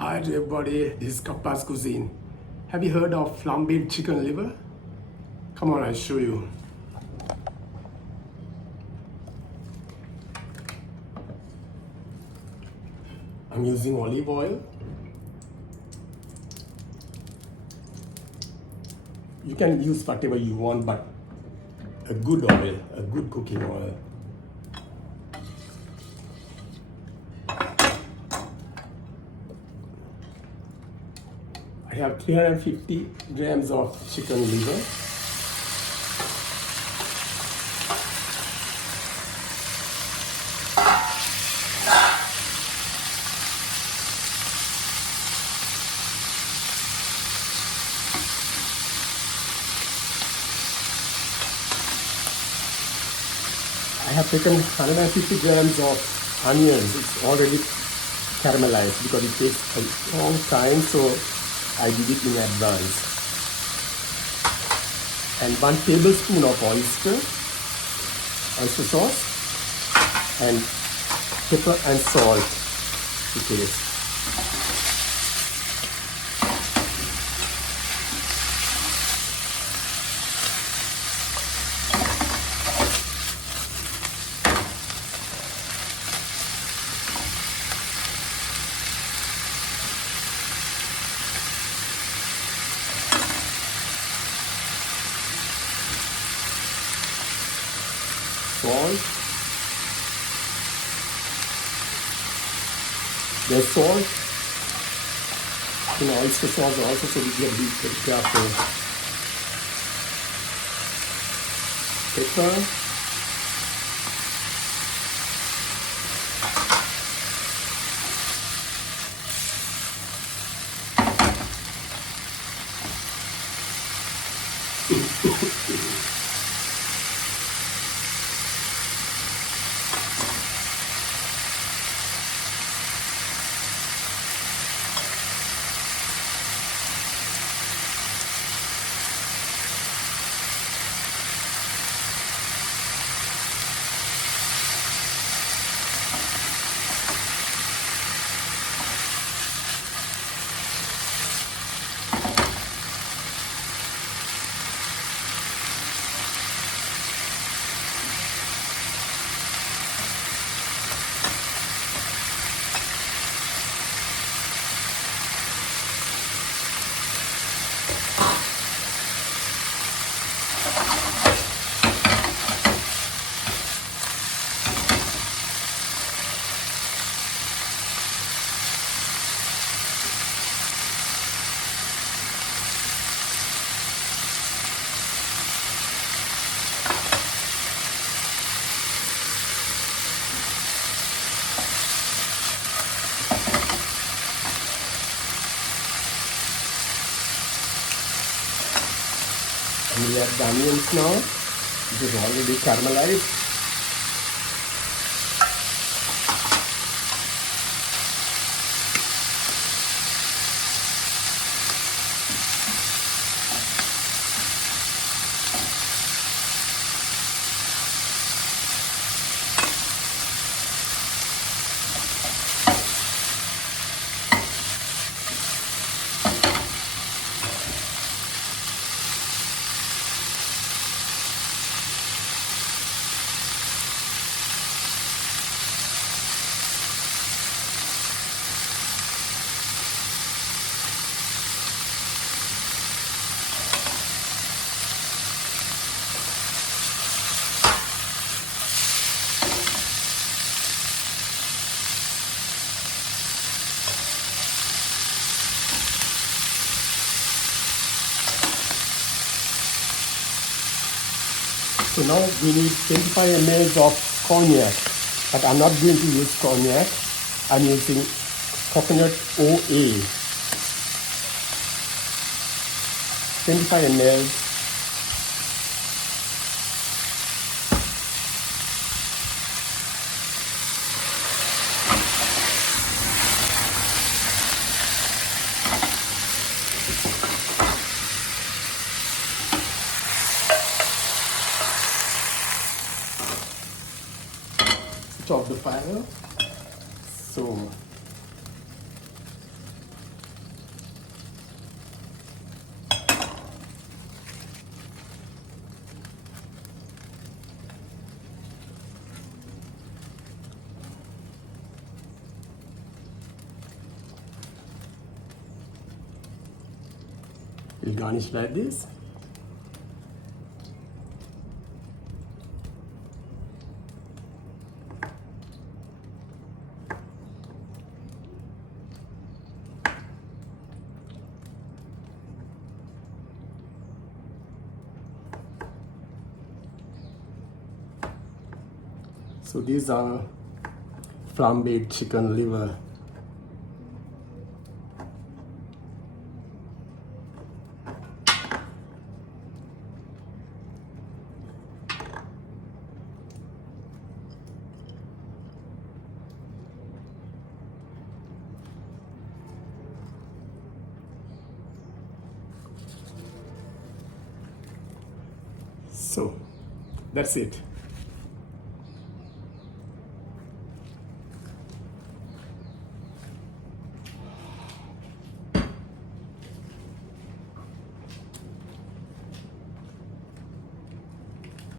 Hi everybody, this is Kappa's Cuisine. Have you heard of flambed chicken liver? Come on, I'll show you. I'm using olive oil. You can use whatever you want, but a good oil, a good cooking oil. I have 350 grams of chicken liver. I have taken 150 grams of onions. It's already caramelized because it takes a long time, so I did it in advance. And 1 tablespoon of oyster sauce, and pepper and salt to taste. Salt. There's salt in oyster sauce also, so we have to be very careful. Pepper. And we add the onions now. This is already caramelized. So now we need 25 ml of cognac, but I'm not going to use cognac. I'm using coconut OA. 25 ml. Switch off the fire. So We'll garnish like this. So these are flambed chicken liver. So that's it.